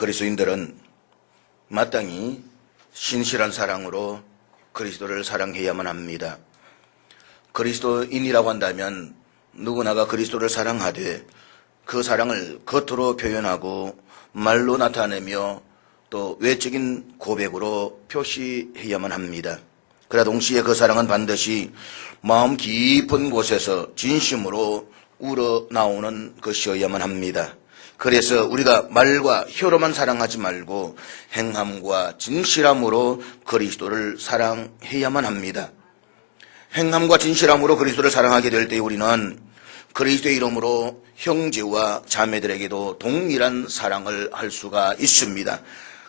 그리스도인들은 마땅히 신실한 사랑으로 그리스도를 사랑해야만 합니다. 그리스도인이라고 한다면 누구나가 그리스도를 사랑하되 그 사랑을 겉으로 표현하고 말로 나타내며 또 외적인 고백으로 표시해야만 합니다. 그러나 동시에 그 사랑은 반드시 마음 깊은 곳에서 진심으로 우러나오는 것이어야만 합니다. 그래서 우리가 말과 혀로만 사랑하지 말고 행함과 진실함으로 그리스도를 사랑해야만 합니다. 행함과 진실함으로 그리스도를 사랑하게 될 때 우리는 그리스도의 이름으로 형제와 자매들에게도 동일한 사랑을 할 수가 있습니다.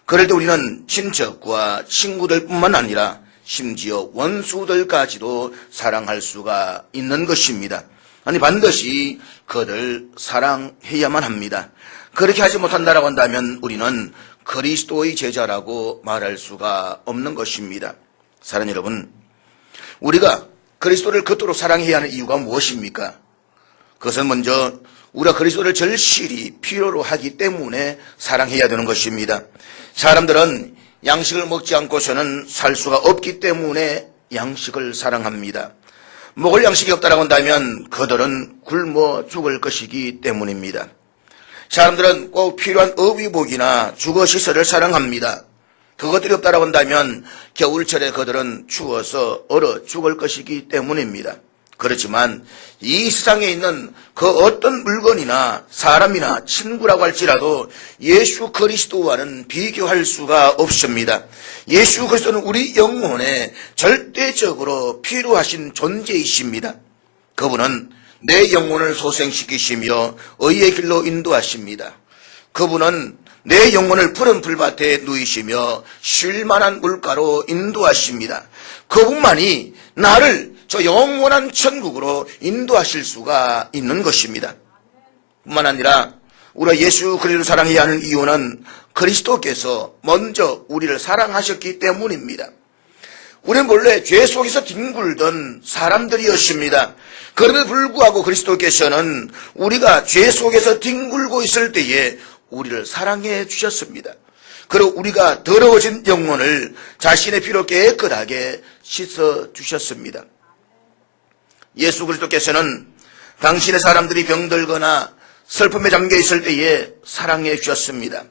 그럴 때 우리는 친척과 친구들뿐만 아니라 심지어 원수들까지도 사랑할 수가 있는 것입니다. 아니 반드시 그를 사랑해야만 합니다. 그렇게 하지 못한다라고 한다면 우리는 그리스도의 제자라고 말할 수가 없는 것입니다. 사랑하는 여러분, 우리가 그리스도를 겉으로 사랑해야 하는 이유가 무엇입니까? 그것은 먼저 우리가 그리스도를 절실히 필요로 하기 때문에 사랑해야 되는 것입니다. 사람들은 양식을 먹지 않고서는 살 수가 없기 때문에 양식을 사랑합니다. 먹을 양식이 없다라고 한다면 그들은 굶어 죽을 것이기 때문입니다. 사람들은 꼭 필요한 의복이나 주거시설을 사랑합니다. 그것들이 없다라고 한다면 겨울철에 그들은 추워서 얼어 죽을 것이기 때문입니다. 그렇지만 이 세상에 있는 그 어떤 물건이나 사람이나 친구라고 할지라도 예수 그리스도와는 비교할 수가 없습니다. 예수 그리스도는 우리 영혼에 절대적으로 필요하신 존재이십니다. 그분은 내 영혼을 소생시키시며 의의 길로 인도하십니다. 그분은 내 영혼을 푸른 풀밭에 누이시며 쉴만한 물가로 인도하십니다. 그분만이 나를 저 영원한 천국으로 인도하실 수가 있는 것입니다. 뿐만 아니라 우리가 예수 그리스도를 사랑해야 하는 이유는 그리스도께서 먼저 우리를 사랑하셨기 때문입니다. 우리는 본래 죄 속에서 뒹굴던 사람들이었습니다. 그럼에도 불구하고 그리스도께서는 우리가 죄 속에서 뒹굴고 있을 때에 우리를 사랑해 주셨습니다. 그리고 우리가 더러워진 영혼을 자신의 피로 깨끗하게 씻어 주셨습니다. 예수 그리스도께서는 당신의 사람들이 병들거나 슬픔에 잠겨 있을 때에 사랑해 주셨습니다.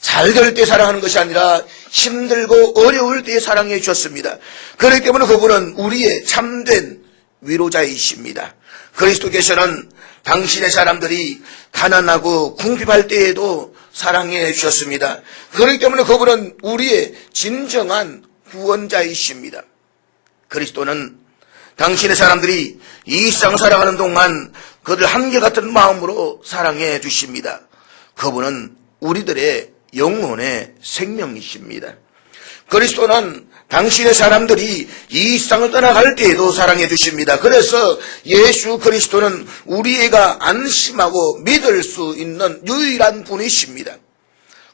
잘 될 때 사랑하는 것이 아니라 힘들고 어려울 때에 사랑해 주셨습니다. 그렇기 때문에 그분은 우리의 참된 위로자이십니다. 그리스도께서는 당신의 사람들이 가난하고 궁핍할 때에도 사랑해 주셨습니다. 그렇기 때문에 그분은 우리의 진정한 구원자이십니다. 그리스도는 당신의 사람들이 이 세상 살아가는 동안 그들 한결같은 마음으로 사랑해 주십니다. 그분은 우리들의 영혼의 생명이십니다. 그리스도는 당신의 사람들이 이 세상을 떠나갈 때에도 사랑해 주십니다. 그래서 예수 그리스도는 우리가 안심하고 믿을 수 있는 유일한 분이십니다.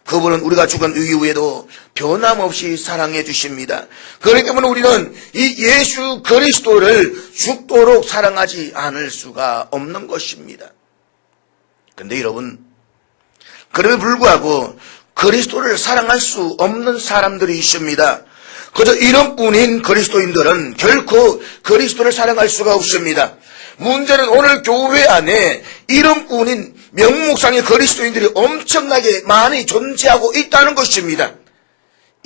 그분은 우리가 죽은 이후에도 변함없이 사랑해 주십니다. 그렇기 때문에 우리는 이 예수 그리스도를 죽도록 사랑하지 않을 수가 없는 것입니다. 그런데 여러분, 그럼에도 불구하고 그리스도를 사랑할 수 없는 사람들이 있습니다. 그저 이름뿐인 그리스도인들은 결코 그리스도를 사랑할 수가 없습니다. 문제는 오늘 교회 안에 이름뿐인 명목상의 그리스도인들이 엄청나게 많이 존재하고 있다는 것입니다.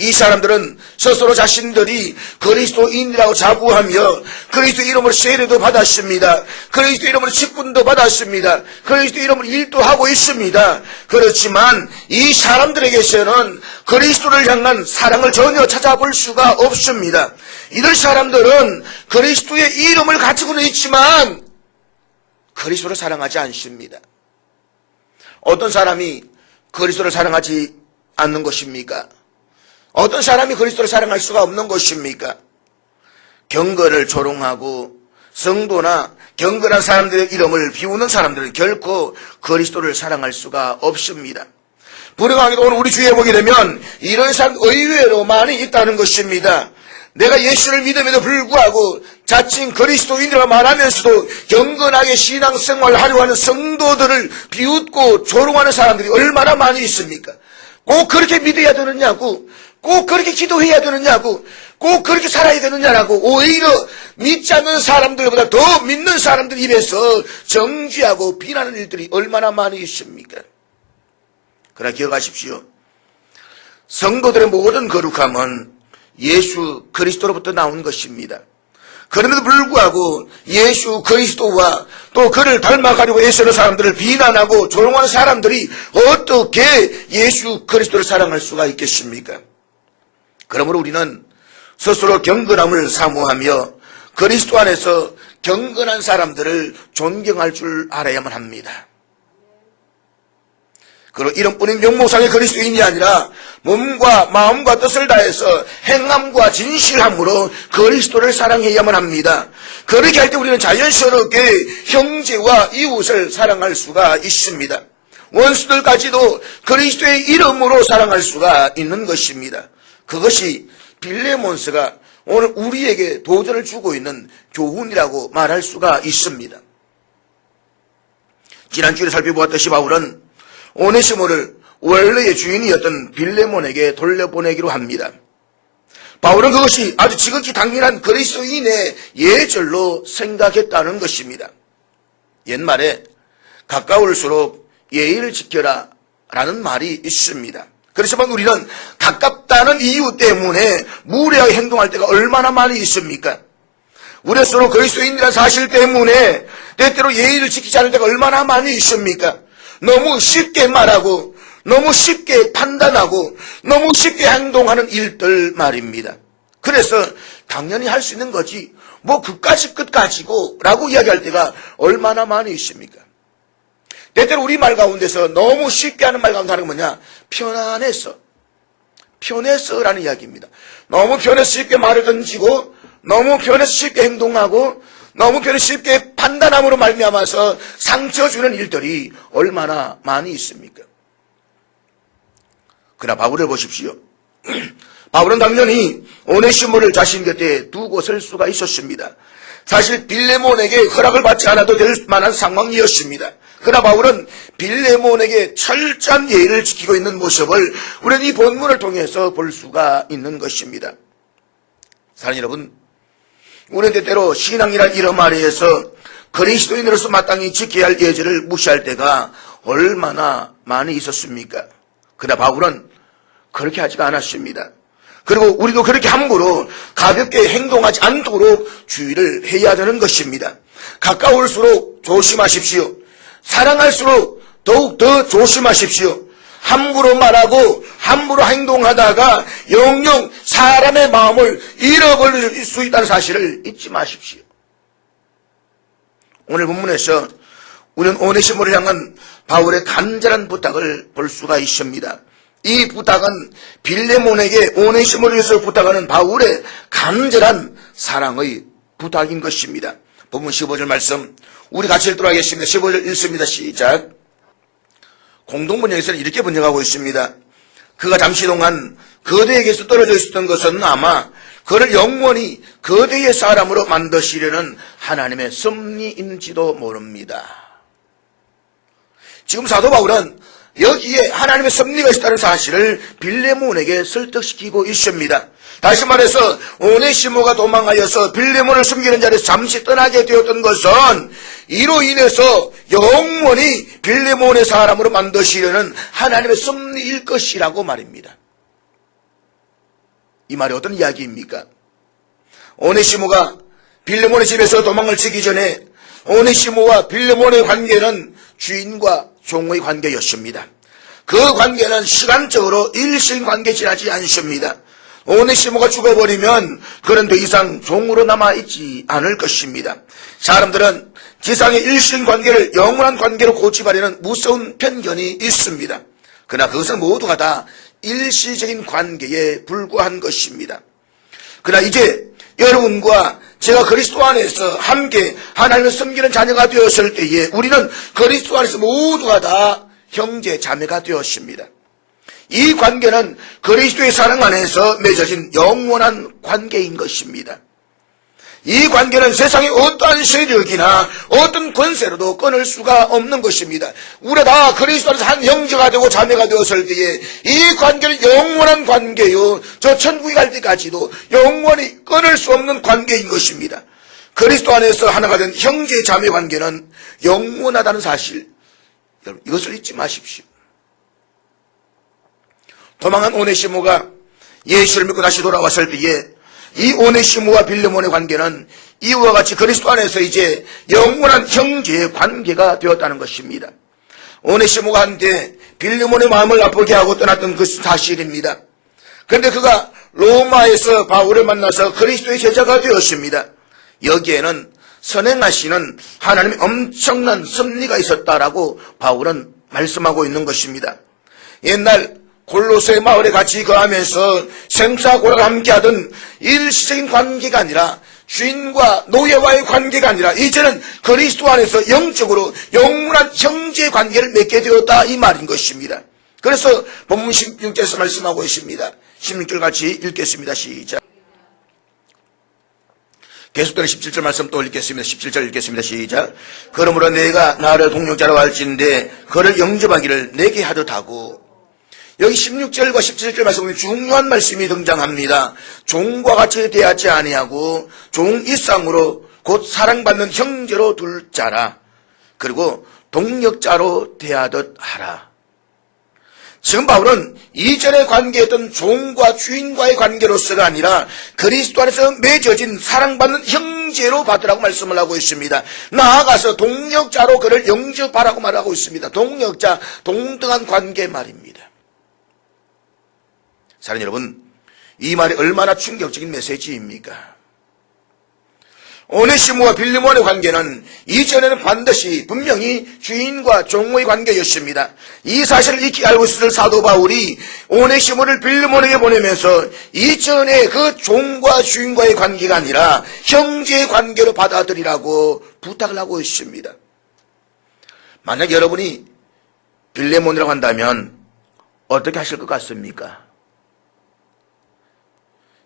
이 사람들은 스스로 자신들이 그리스도인이라고 자부하며 그리스도 이름으로 세례도 받았습니다. 그리스도 이름으로 직분도 받았습니다. 그리스도 이름으로 일도 하고 있습니다. 그렇지만 이 사람들에게서는 그리스도를 향한 사랑을 전혀 찾아볼 수가 없습니다. 이들 사람들은 그리스도의 이름을 가지고는 있지만 그리스도를 사랑하지 않습니다. 어떤 사람이 그리스도를 사랑하지 않는 것입니까? 어떤 사람이 그리스도를 사랑할 수가 없는 것입니까? 경건을 조롱하고 성도나 경건한 사람들의 이름을 비우는 사람들은 결코 그리스도를 사랑할 수가 없습니다. 불행하게도 오늘 우리 주위에 보게 되면 이런 사람 의외로 많이 있다는 것입니다. 내가 예수를 믿음에도 불구하고 자칭 그리스도인이라고 말하면서도 경건하게 신앙생활을 하려고 하는 성도들을 비웃고 조롱하는 사람들이 얼마나 많이 있습니까? 꼭 그렇게 믿어야 되느냐고, 꼭 그렇게 기도해야 되느냐고, 꼭 그렇게 살아야 되느냐라고 오히려 믿지 않는 사람들보다 더 믿는 사람들 입에서 정죄하고 비난하는 일들이 얼마나 많이 있습니까? 그러나 기억하십시오. 성도들의 모든 거룩함은 예수 그리스도로부터 나온 것입니다. 그럼에도 불구하고 예수 그리스도와 또 그를 닮아가려고 애쓰는 사람들을 비난하고 조롱하는 사람들이 어떻게 예수 그리스도를 사랑할 수가 있겠습니까? 그러므로 우리는 스스로 경건함을 사모하며 그리스도 안에서 경건한 사람들을 존경할 줄 알아야만 합니다. 그리고 이름뿐인 명목상의 그리스도인이 아니라 몸과 마음과 뜻을 다해서 행함과 진실함으로 그리스도를 사랑해야만 합니다. 그렇게 할 때 우리는 자연스럽게 형제와 이웃을 사랑할 수가 있습니다. 원수들까지도 그리스도의 이름으로 사랑할 수가 있는 것입니다. 그것이 빌레몬스가 오늘 우리에게 도전을 주고 있는 교훈이라고 말할 수가 있습니다. 지난주에 살펴보았듯이 바울은 오네시모를 원래의 주인이었던 빌레몬에게 돌려보내기로 합니다. 바울은 그것이 아주 지극히 당연한 그리스도인의 예절로 생각했다는 것입니다. 옛말에 가까울수록 예의를 지켜라 라는 말이 있습니다. 그렇지만 우리는 가깝다는 이유 때문에 무례하게 행동할 때가 얼마나 많이 있습니까? 우리가 서로 그리스도인이라는 사실 때문에 때때로 예의를 지키지 않을 때가 얼마나 많이 있습니까? 너무 쉽게 말하고 너무 쉽게 판단하고 너무 쉽게 행동하는 일들 말입니다. 그래서 당연히 할 수 있는 거지 뭐 그까지 끝까지고 라고 이야기할 때가 얼마나 많이 있습니까? 때때로 우리 말 가운데서 너무 쉽게 하는 말 가운데 하는 건 뭐냐? 편안했어. 편했어라는 이야기입니다. 너무 편해서 쉽게 말을 던지고 너무 편해서 쉽게 행동하고 너무 편해서 쉽게 판단함으로 말미암아서 상처 주는 일들이 얼마나 많이 있습니까? 그러나 바울을 보십시오. 바울은 당연히 오네시모를 자신 곁에 두고 설 수가 있었습니다. 사실 빌레몬에게 허락을 받지 않아도 될 만한 상황이었습니다. 그러나 바울은 빌레몬에게 철저한 예의를 지키고 있는 모습을 우리는 이 본문을 통해서 볼 수가 있는 것입니다. 사랑하는 여러분, 우리는 때때로 신앙이란 이름 아래에서 그리스도인으로서 마땅히 지켜야 할 예절을 무시할 때가 얼마나 많이 있었습니까? 그러나 바울은 그렇게 하지가 않았습니다. 그리고 우리도 그렇게 함부로 가볍게 행동하지 않도록 주의를 해야 되는 것입니다. 가까울수록 조심하십시오. 사랑할수록 더욱 더 조심하십시오. 함부로 말하고 함부로 행동하다가 영영 사람의 마음을 잃어버릴 수 있다는 사실을 잊지 마십시오. 오늘 본문에서 우리는 오네시모를 향한 바울의 간절한 부탁을 볼 수가 있습니다. 이 부탁은 빌레몬에게 오네시모를 위해서 부탁하는 바울의 간절한 사랑의 부탁인 것입니다. 본문 15절 말씀 우리 같이 읽도록 하겠습니다. 15절 읽습니다. 시작. 공동번역에서는 이렇게 번역하고 있습니다. 그가 잠시 동안 그대에게서 떨어져 있었던 것은 아마 그를 영원히 그대의 사람으로 만드시려는 하나님의 섭리인지도 모릅니다. 지금 사도 바울은 여기에 하나님의 섭리가 있다는 사실을 빌레몬에게 설득시키고 있습니다. 다시 말해서 오네시모가 도망하여서 빌레몬을 숨기는 자리에서 잠시 떠나게 되었던 것은 이로 인해서 영원히 빌레몬의 사람으로 만드시려는 하나님의 섭리일 것이라고 말입니다. 이 말이 어떤 이야기입니까? 오네시모가 빌레몬의 집에서 도망을 치기 전에 오네시모와 빌레몬의 관계는 주인과 종의 관계였습니다. 그 관계는 시간적으로 일신관계 지나지 않습니다. 오네시모가 죽어버리면 그는 더 이상 종으로 남아있지 않을 것입니다. 사람들은 지상의 일신관계를 영원한 관계로 고집하려는 무서운 편견이 있습니다. 그러나 그것은 모두가 다 일시적인 관계에 불과한 것입니다. 그러나 이제 여러분과 제가 그리스도 안에서 함께 하나님을 섬기는 자녀가 되었을 때에 우리는 그리스도 안에서 모두가 다 형제 자매가 되었습니다. 이 관계는 그리스도의 사랑 안에서 맺어진 영원한 관계인 것입니다. 이 관계는 세상의 어떠한 세력이나 어떤 권세로도 끊을 수가 없는 것입니다. 우리가 다 그리스도 안에서 한 형제가 되고 자매가 되었을 때에 이 관계는 영원한 관계요, 저 천국에 갈 때까지도 영원히 끊을 수 없는 관계인 것입니다. 그리스도 안에서 하나가 된 형제 자매 관계는 영원하다는 사실, 여러분 이것을 잊지 마십시오. 도망한 오네시모가 예수를 믿고 다시 돌아왔을 때에 이 오네시모와 빌레몬의 관계는 이와 같이 그리스도 안에서 이제 영원한 형제의 관계가 되었다는 것입니다. 오네시모가 한때 빌레몬의 마음을 아프게 하고 떠났던 그 사실입니다. 그런데 그가 로마에서 바울을 만나서 그리스도의 제자가 되었습니다. 여기에는 선행하시는 하나님의 엄청난 섭리가 있었다라고 바울은 말씀하고 있는 것입니다. 옛날 골로새 마을에 같이 거하면서 생사고라가 함께하던 일시적인 관계가 아니라 주인과 노예와의 관계가 아니라 이제는 그리스도 안에서 영적으로 영원한 형제의 관계를 맺게 되었다 이 말인 것입니다. 그래서 본문 16절에서 말씀하고 있습니다. 16절 같이 읽겠습니다. 시작. 계속되는 17절 말씀 또 읽겠습니다. 17절 읽겠습니다. 시작. 그러므로 내가 나를 동력자라고 할진대 그를 영접하기를 내게 하듯 하고, 여기 16절과 17절 말씀에 중요한 말씀이 등장합니다. 종과 같이 대하지 아니하고 종 이상으로 곧 사랑받는 형제로 둘 자라. 그리고 동력자로 대하듯 하라. 지금 바울은 이전에 관계했던 종과 주인과의 관계로서가 아니라 그리스도 안에서 맺어진 사랑받는 형제로 받으라고 말씀을 하고 있습니다. 나아가서 동력자로 그를 영접하라고 말하고 있습니다. 동력자, 동등한 관계 말입니다. 사랑하는 여러분, 이 말이 얼마나 충격적인 메시지입니까? 오네시모와 빌레몬의 관계는 이전에는 반드시 분명히 주인과 종의 관계였습니다. 이 사실을 익히 알고 있을 사도 바울이 오네시모를 빌레몬에게 보내면서 이전에 그 종과 주인과의 관계가 아니라 형제의 관계로 받아들이라고 부탁을 하고 있습니다. 만약 여러분이 빌레몬이라고 한다면 어떻게 하실 것 같습니까?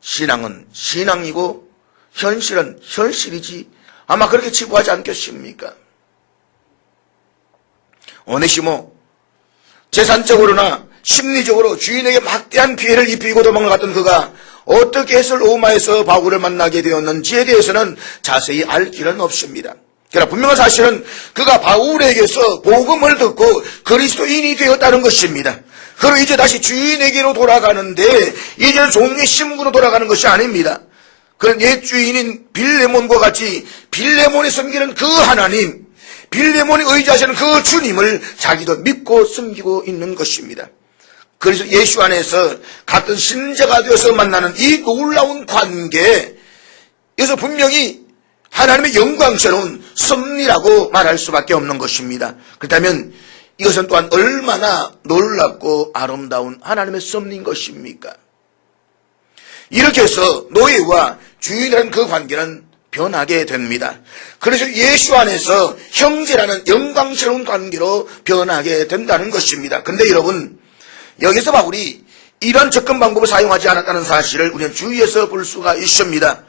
신앙은 신앙이고 현실은 현실이지 아마 그렇게 치부하지 않겠습니까? 오네시모, 재산적으로나 심리적으로 주인에게 막대한 피해를 입히고 도망을 갔던 그가 어떻게 해서 로마에서 바울을 만나게 되었는지에 대해서는 자세히 알 길은 없습니다. 그러나 분명한 사실은 그가 바울에게서 복음을 듣고 그리스도인이 되었다는 것입니다. 그리고 이제 다시 주인에게로 돌아가는데 이제는 종의 신분으로 돌아가는 것이 아닙니다. 그런 옛 주인인 빌레몬과 같이 빌레몬이 섬기는 그 하나님, 빌레몬이 의지하시는 그 주님을 자기도 믿고 섬기고 있는 것입니다. 그래서 예수 안에서 같은 신자가 되어서 만나는 이 놀라운 관계, 여기서 분명히 하나님의 영광스러운 섭리라고 말할 수밖에 없는 것입니다. 그렇다면 이것은 또한 얼마나 놀랍고 아름다운 하나님의 섭리인 것입니까? 이렇게 해서 노예와 주인이라는 그 관계는 변하게 됩니다. 그래서 예수 안에서 형제라는 영광스러운 관계로 변하게 된다는 것입니다. 그런데 여러분, 여기서 바울이 이런 접근 방법을 사용하지 않았다는 사실을 우리는 주의해서 볼 수가 있습니다.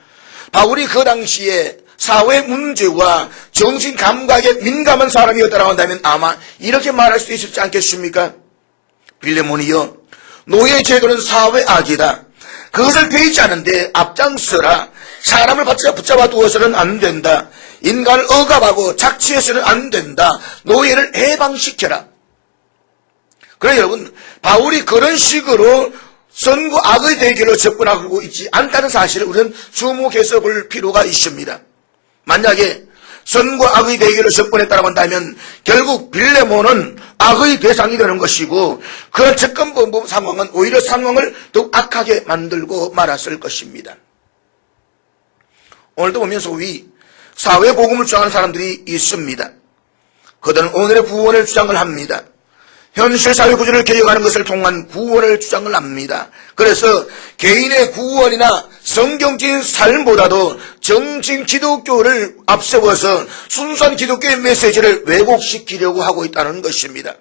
바울이 그 당시에 사회 문제와 정신 감각에 민감한 사람이었다고 한다면 아마 이렇게 말할 수 있었지 않겠습니까? 빌레몬이여, 노예 제도는 사회 악이다. 그것을 배이지 않은데 앞장서라. 사람을 붙잡아 두어서는 안 된다. 인간을 억압하고 착취해서는 안 된다. 노예를 해방시켜라. 그래 여러분, 바울이 그런 식으로 선과 악의 대결로 접근하고 있지 않다는 사실을 우리는 주목해서 볼 필요가 있습니다. 만약에 선과 악의 대결로 접근했다고 한다면 결국 빌레몬은 악의 대상이 되는 것이고 그 접근 상황은 오히려 상황을 더욱 악하게 만들고 말았을 것입니다. 오늘도 보면 소위 사회복음을 주장하는 사람들이 있습니다. 그들은 오늘의 구원을 주장을 합니다. 현실 사회 구조를 개혁하는 것을 통한 구원을 주장을 합니다. 그래서 개인의 구원이나 성경적인 삶보다도 정신 기독교를 앞세워서 순수한 기독교의 메시지를 왜곡시키려고 하고 있다는 것입니다.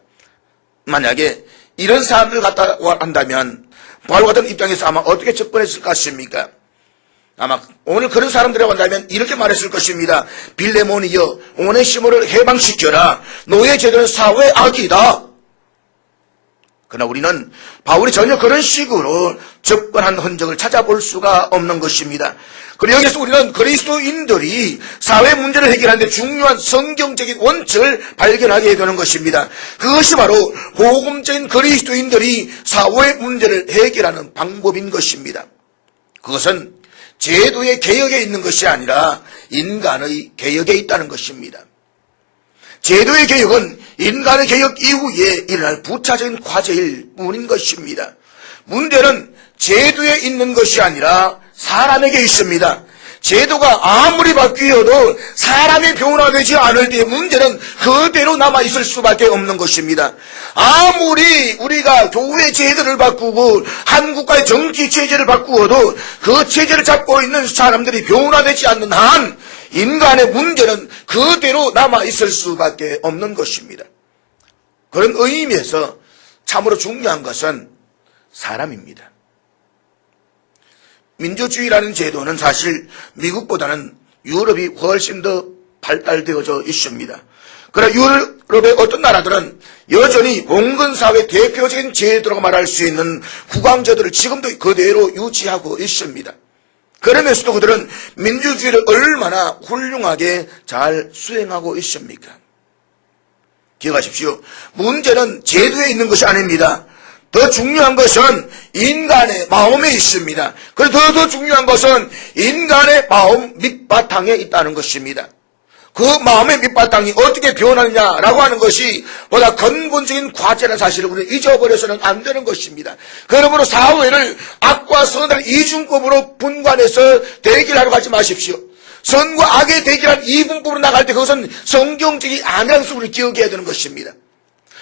만약에 이런 사람들 같다고 한다면 바울 같은 입장에서 아마 어떻게 접근했을 것 같습니까? 아마 오늘 그런 사람들이라고 한다면 이렇게 말했을 것입니다. 빌레몬이여 오네시모를 해방시켜라. 노예 제도는 사회의 악이다. 그러나 우리는 바울이 전혀 그런 식으로 접근한 흔적을 찾아볼 수가 없는 것입니다. 그리고 여기서 우리는 그리스도인들이 사회 문제를 해결하는 데 중요한 성경적인 원칙을 발견하게 되는 것입니다. 그것이 바로 복음적인 그리스도인들이 사회 문제를 해결하는 방법인 것입니다. 그것은 제도의 개혁에 있는 것이 아니라 인간의 개혁에 있다는 것입니다. 제도의 개혁은 인간의 개혁 이후에 일어날 부차적인 과제일 뿐인 것입니다. 문제는 제도에 있는 것이 아니라 사람에게 있습니다. 제도가 아무리 바뀌어도 사람이 변화되지 않을 때의 문제는 그대로 남아있을 수밖에 없는 것입니다. 아무리 우리가 교회 제도를 바꾸고 한국과의 정치 체제를 바꾸어도 그 체제를 잡고 있는 사람들이 변화되지 않는 한 인간의 문제는 그대로 남아있을 수밖에 없는 것입니다. 그런 의미에서 참으로 중요한 것은 사람입니다. 민주주의라는 제도는 사실 미국보다는 유럽이 훨씬 더 발달되어져 있습니다. 그러나 유럽의 어떤 나라들은 여전히 봉건사회 대표적인 제도라고 말할 수 있는 국왕제도를 지금도 그대로 유지하고 있습니다. 그러면서도 그들은 민주주의를 얼마나 훌륭하게 잘 수행하고 있습니까? 기억하십시오. 문제는 제도에 있는 것이 아닙니다. 더 중요한 것은 인간의 마음에 있습니다. 그리고 더 중요한 것은 인간의 마음 밑바탕에 있다는 것입니다. 그 마음의 밑바탕이 어떻게 변하느냐라고 하는 것이 보다 근본적인 과제라는 사실을 우리는 잊어버려서는 안 되는 것입니다. 그러므로 사회를 악과 선을 이중법으로 분간해서 대결하러 가지 마십시오. 선과 악의 대결한 이분법으로 나갈 때 그것은 성경적이 아니라는 것을 우리 기억해야 되는 것입니다.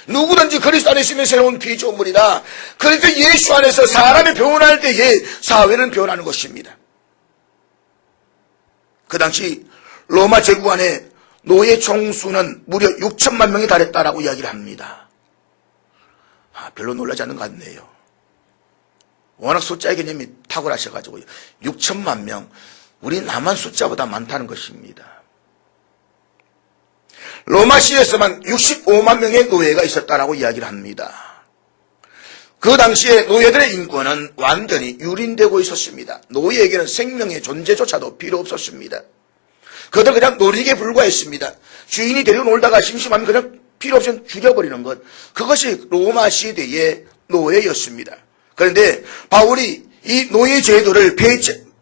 누구든지 그리스도 안에 있으면 새로운 피조물이다. 그래서 예수 안에서 사람이 변할 때에 사회는 변하는 것입니다. 그 당시 로마 제국 안에 노예 총수는 무려 6천만 명이 달했다라고 이야기를 합니다. 별로 놀라지 않는 것 같네요. 워낙 숫자의 개념이 탁월하셔가지고 6천만 명, 우리 남한 숫자보다 많다는 것입니다. 로마시에서만 65만 명의 노예가 있었다라고 이야기를 합니다. 그 당시에 노예들의 인권은 완전히 유린되고 있었습니다. 노예에게는 생명의 존재조차도 필요 없었습니다. 그들은 그냥 놀이기에 불과했습니다. 주인이 데리고 놀다가 심심하면 그냥 필요 없으면 죽여버리는 것. 그것이 로마 시대의 노예였습니다. 그런데 바울이 이 노예 제도를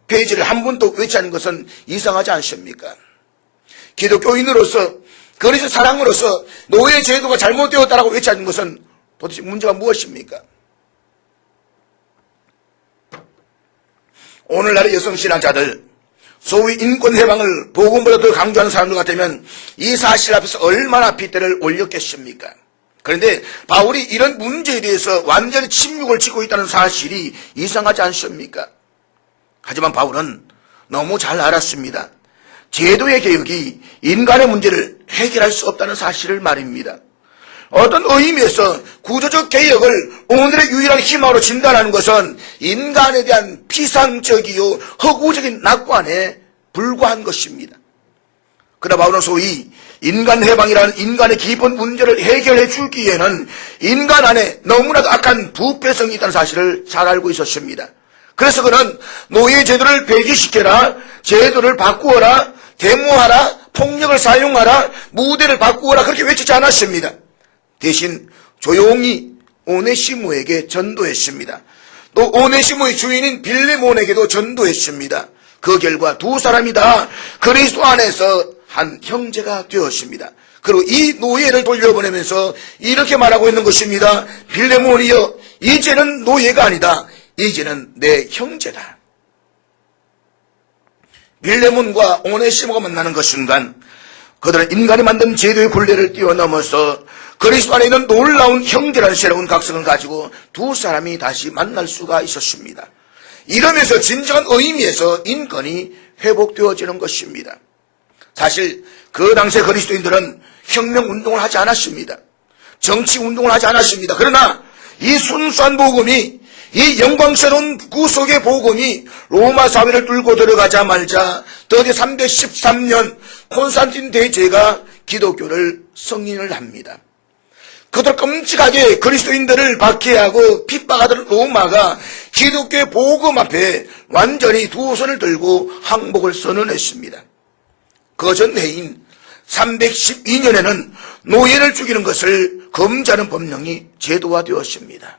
폐지를 한 번도 외치 않은 것은 이상하지 않습니까? 기독교인으로서 그리스도 사랑으로서 노예 제도가 잘못되었다라고 외치 않는 것은 도대체 문제가 무엇입니까? 오늘날의 여성신앙자들, 소위 인권 해방을 복음보다 더 강조하는 사람들 같으면 이 사실 앞에서 얼마나 빗대를 올렸겠습니까? 그런데 바울이 이런 문제에 대해서 완전히 침묵을 치고 있다는 사실이 이상하지 않습니까? 하지만 바울은 너무 잘 알았습니다. 제도의 개혁이 인간의 문제를 해결할 수 없다는 사실을 말입니다. 어떤 의미에서 구조적 개혁을 오늘의 유일한 희망으로 진단하는 것은 인간에 대한 피상적이요 허구적인 낙관에 불과한 것입니다. 그러나 바울은 소위 인간 해방이라는 인간의 기본 문제를 해결해 주기에는 인간 안에 너무나도 악한 부패성이 있다는 사실을 잘 알고 있었습니다. 그래서 그는 노예 제도를 폐지시켜라, 제도를 바꾸어라, 데모하라, 폭력을 사용하라, 무대를 바꾸어라 그렇게 외치지 않았습니다. 대신 조용히 오네시모에게 전도했습니다. 또 오네시모의 주인인 빌레몬에게도 전도했습니다. 그 결과 두 사람이 다 그리스도 안에서 한 형제가 되었습니다. 그리고 이 노예를 돌려보내면서 이렇게 말하고 있는 것입니다. 빌레몬이여, 이제는 노예가 아니다. 이제는 내 형제다. 빌레몬과 오네시모가 만나는 그 순간 그들은 인간이 만든 제도의 굴레를 뛰어넘어서 그리스도 안에 있는 놀라운 형제라는 새로운 각성을 가지고 두 사람이 다시 만날 수가 있었습니다. 이러면서 진정한 의미에서 인권이 회복되어지는 것입니다. 사실 그 당시에 그리스도인들은 혁명운동을 하지 않았습니다. 정치운동을 하지 않았습니다. 그러나 이 순수한 복음이 이 영광스러운 구속의 복음이 로마 사회를 뚫고 들어가자마자 드디어 313년 콘스탄틴 대제가 기독교를 승인을 합니다. 그들 끔찍하게 그리스도인들을 박해하고 핍박하던 로마가 기독교의 복음 앞에 완전히 두 손을 들고 항복을 선언했습니다. 그 전해인 312년에는 노예를 죽이는 것을 금지하는 법령이 제도화되었습니다.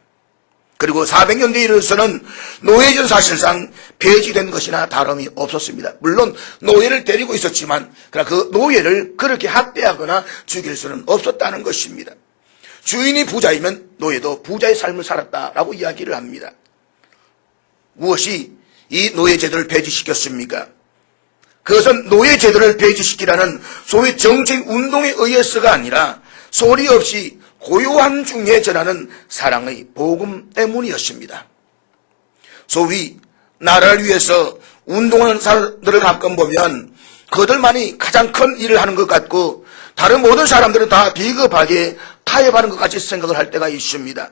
그리고 400년대에 이르러서는 노예제는 사실상 폐지된 것이나 다름이 없었습니다. 물론 노예를 데리고 있었지만 그러나 그 노예를 그렇게 학대하거나 죽일 수는 없었다는 것입니다. 주인이 부자이면 노예도 부자의 삶을 살았다라고 이야기를 합니다. 무엇이 이 노예제도를 폐지시켰습니까? 그것은 노예제도를 폐지시키라는 소위 정치인 운동에 의해서가 아니라 소리 없이 고요한 중에 전하는 사랑의 복음 때문이었습니다. 소위 나라를 위해서 운동하는 사람들을 가끔 보면 그들만이 가장 큰 일을 하는 것 같고 다른 모든 사람들은 다 비겁하게 타협하는 것 같이 생각을 할 때가 있습니다.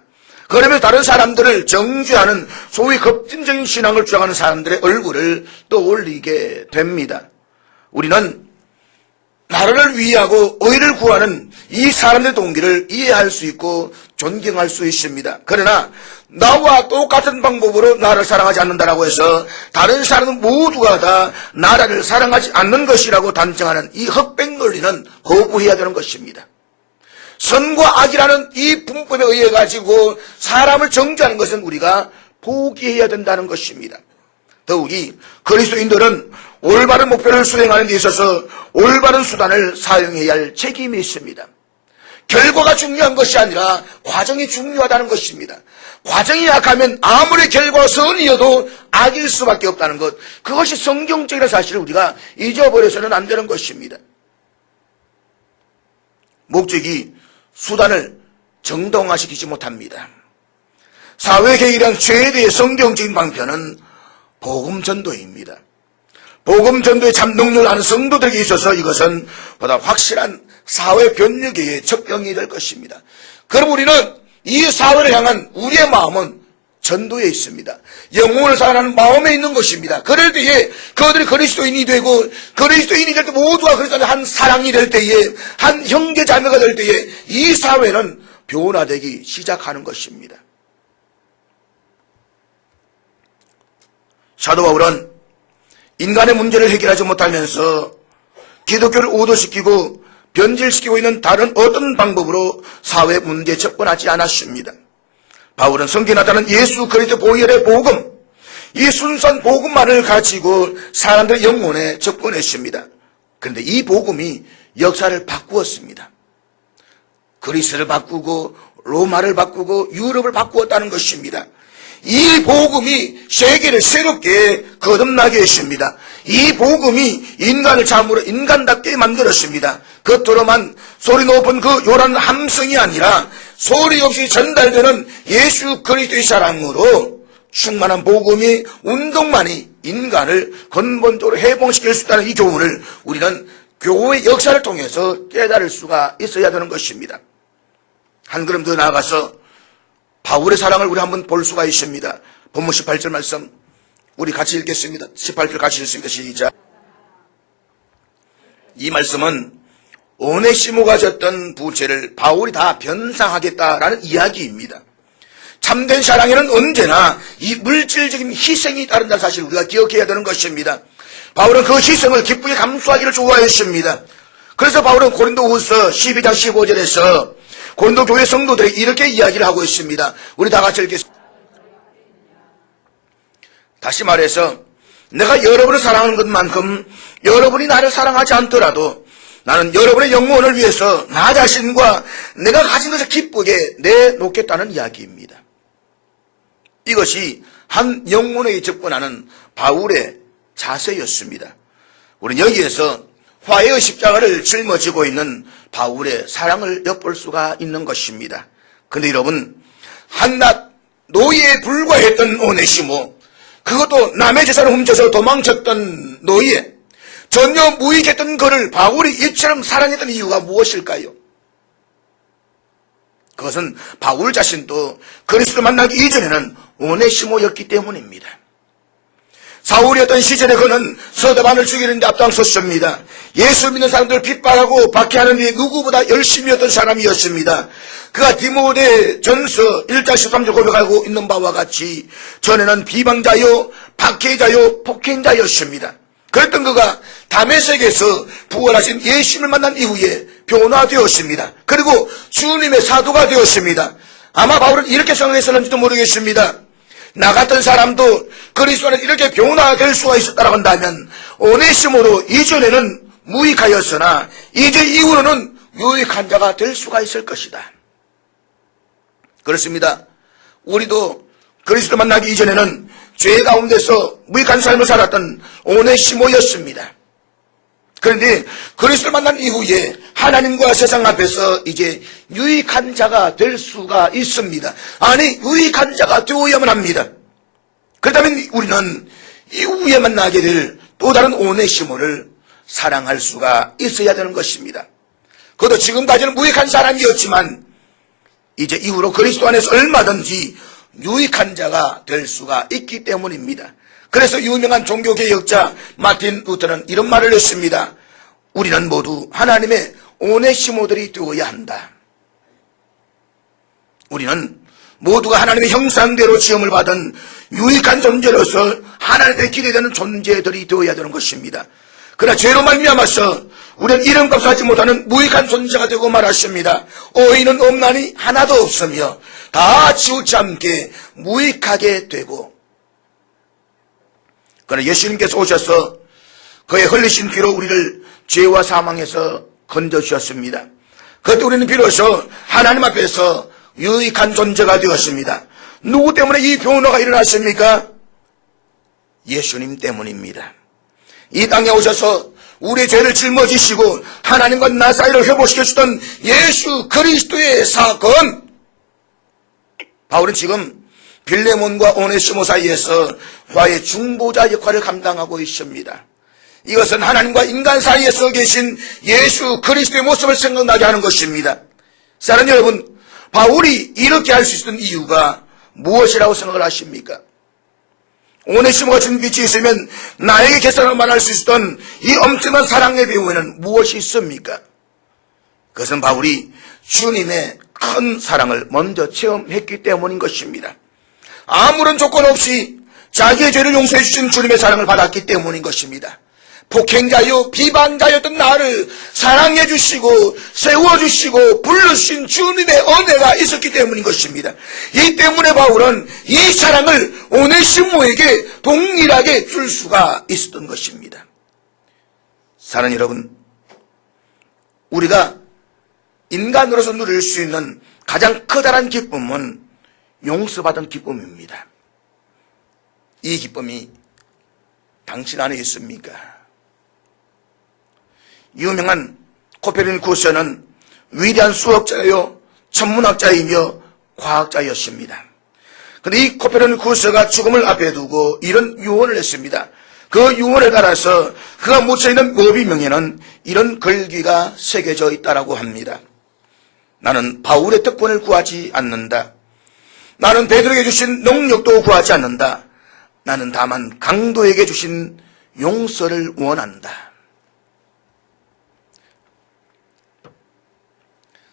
그러면 다른 사람들을 정죄하는 소위 급진적인 신앙을 주장하는 사람들의 얼굴을 떠올리게 됩니다. 우리는 나라를 위하고 의를 구하는 이 사람들의 동기를 이해할 수 있고 존경할 수 있습니다. 그러나 나와 똑같은 방법으로 나라를 사랑하지 않는다라고 해서 다른 사람은 모두가 다 나라를 사랑하지 않는 것이라고 단정하는 이 흑백 논리는 거부해야 되는 것입니다. 선과 악이라는 이 분법에 의해 가지고 사람을 정죄하는 것은 우리가 포기해야 된다는 것입니다. 더욱이 그리스도인들은 올바른 목표를 수행하는 데 있어서 올바른 수단을 사용해야 할 책임이 있습니다. 결과가 중요한 것이 아니라 과정이 중요하다는 것입니다. 과정이 약하면 아무리 결과가 선이어도 악일 수밖에 없다는 것, 그것이 성경적인 사실을 우리가 잊어버려서는 안 되는 것입니다. 목적이 수단을 정당화시키지 못합니다. 사회개혁이란 최대의 성경적인 방편은 복음전도입니다. 복음전도에 참 능률하는 성도들에게 있어서 이것은 보다 확실한 사회 변혁의 척경이 될 것입니다. 그럼 우리는 이 사회를 향한 우리의 마음은 전도에 있습니다. 영혼을 사랑하는 마음에 있는 것입니다. 그럴 때에 그들이 그리스도인이 되고 그리스도인이 될 때 모두가 그리스도의 한 사랑이 될 때에 한 형제 자매가 될 때에 이 사회는 변화되기 시작하는 것입니다. 사도 바울은 인간의 문제를 해결하지 못하면서 기독교를 오도시키고 변질시키고 있는 다른 어떤 방법으로 사회 문제에 접근하지 않았습니다. 바울은 성경에 나타난 예수 그리스도 보혈의 복음, 이 순수한 복음만을 가지고 사람들의 영혼에 접근했습니다. 그런데 이 복음이 역사를 바꾸었습니다. 그리스를 바꾸고 로마를 바꾸고 유럽을 바꾸었다는 것입니다. 이 복음이 세계를 새롭게 거듭나게 했습니다. 이 복음이 인간을 참으로 인간답게 만들었습니다. 겉으로만 소리 높은 그 요란 함성이 아니라 소리 없이 전달되는 예수 그리스도의 사랑으로 충만한 복음이 운동만이 인간을 근본적으로 해봉시킬 수 있다는 이 교훈을 우리는 교회의 역사를 통해서 깨달을 수가 있어야 되는 것입니다. 한 걸음 더 나아가서 바울의 사랑을 우리 한번 볼 수가 있습니다. 본문 18절 말씀 우리 같이 읽겠습니다. 18절 같이 읽습니다. 시작. 이 말씀은 오네시모가 졌던 부채를 바울이 다 변상하겠다라는 이야기입니다. 참된 사랑에는 언제나 이 물질적인 희생이 따른다는 사실을 우리가 기억해야 되는 것입니다. 바울은 그 희생을 기쁘게 감수하기를 좋아했습니다. 그래서 바울은 고린도후서 12장 15절에서 고린도 교회 성도들에게 이렇게 이야기를 하고 있습니다. 우리 다 같이 읽겠습니다. 다시 말해서 내가 여러분을 사랑하는 것만큼 여러분이 나를 사랑하지 않더라도 나는 여러분의 영혼을 위해서 나 자신과 내가 가진 것을 기쁘게 내놓겠다는 이야기입니다. 이것이 한 영혼에게 접근하는 바울의 자세였습니다. 우리는 여기에서 화해의 십자가를 짊어지고 있는 바울의 사랑을 엿볼 수가 있는 것입니다. 그런데 여러분, 한낱 노예에 불과했던 오네시모, 그것도 남의 재산을 훔쳐서 도망쳤던 노예, 전혀 무익했던 그를 바울이 이처럼 사랑했던 이유가 무엇일까요? 그것은 바울 자신도 그리스도를 만나기 이전에는 오네시모였기 때문입니다. 사울이었던 시절에 그는 서대반을 죽이는 데 앞장섰습니다. 예수 믿는 사람들을 핍박하고 박해하는 데 누구보다 열심히 했던 사람이었습니다. 그가 디모데 전서 1장 13절 고백하고 있는 바와 같이 전에는 비방자요 박해자요 폭행자였습니다. 그랬던 그가 다메섹에서 부활하신 예수님을 만난 이후에 변화되었습니다. 그리고 주님의 사도가 되었습니다. 아마 바울은 이렇게 생각했었는지도 모르겠습니다. 나 같은 사람도 그리스도 안에서 이렇게 변화될 수가 있었다고 한다면 오네시모로 이전에는 무익하였으나 이제 이후로는 유익한 자가 될 수가 있을 것이다. 그렇습니다. 우리도 그리스도 만나기 이전에는 죄 가운데서 무익한 삶을 살았던 오네시모였습니다. 그런데 그리스도를 만난 이후에 하나님과 세상 앞에서 이제 유익한 자가 될 수가 있습니다. 아니, 유익한 자가 되어야만 합니다. 그렇다면 우리는 이후에 만나게 될 또 다른 오네시모를 사랑할 수가 있어야 되는 것입니다. 그것도 지금까지는 무익한 사람이었지만 이제 이후로 그리스도 안에서 얼마든지 유익한 자가 될 수가 있기 때문입니다. 그래서 유명한 종교개혁자 마틴 루터는 이런 말을 했습니다. 우리는 모두 하나님의 오네시모들이 되어야 한다. 우리는 모두가 하나님의 형상대로 지음을 받은 유익한 존재로서 하나님께 기대되는 존재들이 되어야 되는 것입니다. 그러나 죄로 말미암아서 우리는 이름값을 하지 못하는 무익한 존재가 되고 말았습니다. 의인은 없나니 하나도 없으며 다 치우치 않게 무익하게 되고, 그러나 예수님께서 오셔서 그의 흘리신 피로 우리를 죄와 사망에서 건져주셨습니다. 그때 우리는 비로소 하나님 앞에서 유익한 존재가 되었습니다. 누구 때문에 이 변화가 일어났습니까? 예수님 때문입니다. 이 땅에 오셔서 우리의 죄를 짊어지시고 하나님과 나 사이를 회복시켜주던 예수 그리스도의 사건, 바울은 지금 빌레몬과 오네시모 사이에서 화해 중보자 역할을 감당하고 있습니다. 이것은 하나님과 인간 사이에서 계신 예수 그리스도의 모습을 생각나게 하는 것입니다. 사랑하는 여러분, 바울이 이렇게 할 수 있었던 이유가 무엇이라고 생각을 하십니까? 오네시모가 준 빛이 있으면 나에게 개선을 말할 수 있었던 이 엄청난 사랑의 배후에는 무엇이 있습니까? 그것은 바울이 주님의 큰 사랑을 먼저 체험했기 때문인 것입니다. 아무런 조건 없이 자기의 죄를 용서해 주신 주님의 사랑을 받았기 때문인 것입니다. 폭행자요 비방자였던 나를 사랑해 주시고 세워주시고 불러주신 주님의 은혜가 있었기 때문인 것입니다. 이 때문에 바울은 이 사랑을 오네시모에게 동일하게 줄 수가 있었던 것입니다. 사랑하는 여러분, 우리가 인간으로서 누릴 수 있는 가장 커다란 기쁨은 용서받은 기쁨입니다. 이 기쁨이 당신 안에 있습니까? 유명한 코페르니쿠스는 위대한 수학자요 천문학자이며 과학자였습니다. 그런데 이 코페르니쿠스가 죽음을 앞에 두고 이런 유언을 했습니다. 그 유언에 따라서 그가 묻혀있는 모비명에는 이런 글귀가 새겨져 있다고 합니다. 나는 바울의 특권을 구하지 않는다. 나는 베드로에게 주신 능력도 구하지 않는다. 나는 다만 강도에게 주신 용서를 원한다.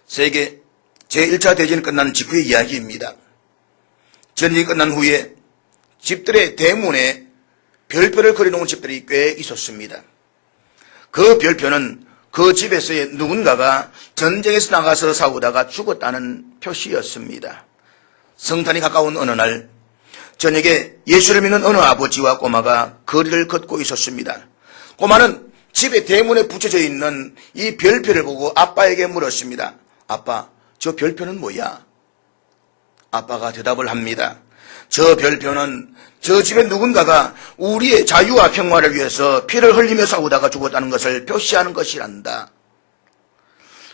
세계 제1차 대전이 끝난 직후의 이야기입니다. 전쟁이 끝난 후에 집들의 대문에 별표를 그려놓은 집들이 꽤 있었습니다. 그 별표는 그 집에서의 누군가가 전쟁에서 나가서 싸우다가 죽었다는 표시였습니다. 성탄이 가까운 어느 날 저녁에 예수를 믿는 어느 아버지와 꼬마가 거리를 걷고 있었습니다. 꼬마는 집의 대문에 붙여져 있는 이 별표를 보고 아빠에게 물었습니다. 아빠, 저 별표는 뭐야? 아빠가 대답을 합니다. 저 별표는 저 집의 누군가가 우리의 자유와 평화를 위해서 피를 흘리며 싸우다가 죽었다는 것을 표시하는 것이란다.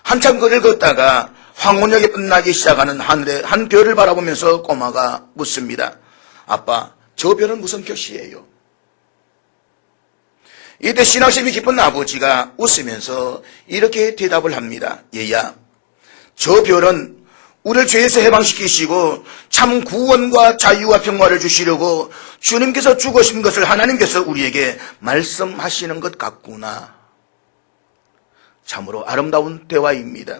한참 거리를 걷다가 황혼역에 끝나기 시작하는 하늘의 한 별을 바라보면서 꼬마가 묻습니다. 아빠, 저 별은 무슨 표시예요? 이때 신앙심이 깊은 아버지가 웃으면서 이렇게 대답을 합니다. 얘야, 저 별은 우리를 죄에서 해방시키시고 참 구원과 자유와 평화를 주시려고 주님께서 죽으신 것을 하나님께서 우리에게 말씀하시는 것 같구나. 참으로 아름다운 대화입니다.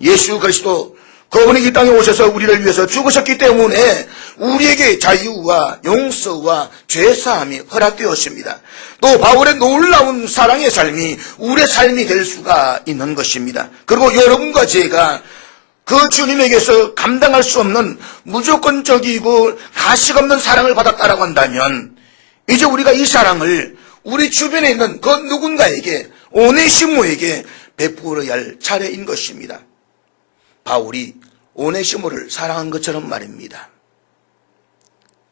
예수 그리스도 그분이 이 땅에 오셔서 우리를 위해서 죽으셨기 때문에 우리에게 자유와 용서와 죄사함이 허락되었습니다. 또 바울의 놀라운 사랑의 삶이 우리의 삶이 될 수가 있는 것입니다. 그리고 여러분과 제가 그 주님에게서 감당할 수 없는 무조건적이고 가식 없는 사랑을 받았다라고 한다면 이제 우리가 이 사랑을 우리 주변에 있는 그 누군가에게 오네시모에게 베풀어야 할 차례인 것입니다. 바울이 오네시모를 사랑한 것처럼 말입니다.